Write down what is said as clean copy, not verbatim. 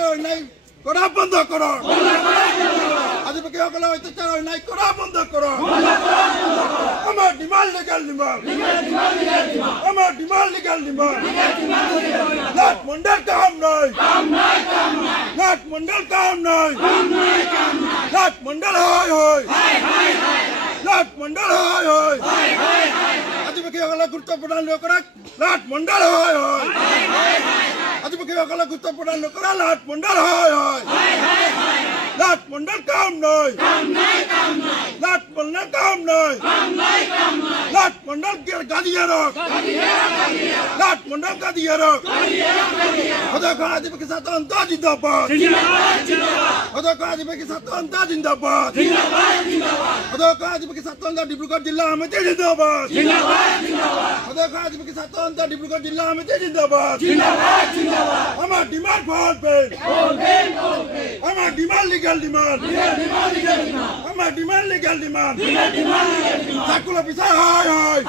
অত্যাচার অন্যায় করা বন্ধ করো আদিবাসীসকলে অত্যাচার অন্যায় করা বন্ধ করো আমার ডিমান্ড লিগ্যাল ডিমান্ড আমার ডিমান্ড লিগ্যাল ডিমান্ড লাট মন্ডল কাম নয় লাট মন্ডল কাম নয় লাট মন্ডল হয় লাট মন্ডল হয় আদিবাসীসকলে গুৰুত্ব প্ৰদান নকৰা লাট মন্ডল হয় আদিবাসীসকলে গুৰুত্ব প্ৰদান নকৰা লাট মন্ডল হয় লাট মন্ডল কাম নয় লাট মন্ডল কাম নয় লাট মন্ডল গাদিয়ে রক লাট মন্ডল গাদিয়ে রক অধ্যক্ষ আদিবাসী ছাত্র অন্ত জিন্দাবাদ অধ্যক্ষ আদিবাসী ছাত্র অন্ত জিন্দাবাদ অধ্যক্ষ আদিবাসী ছাত্র অন্ত ডিব্ৰুগড় জিলা সমিতি জিন্দাবাদ অধ্যক্ষ আদিবাসী ছাত্ৰ অন্ত ডিব্ৰুগড় জিলা সমিতি জিন্দাবাদ আমার ডিমান্ড ফুলফিল আমার ডিমান্ড লিগ্যাল ডিমান্ড আমার demand legal demand circular officer হয়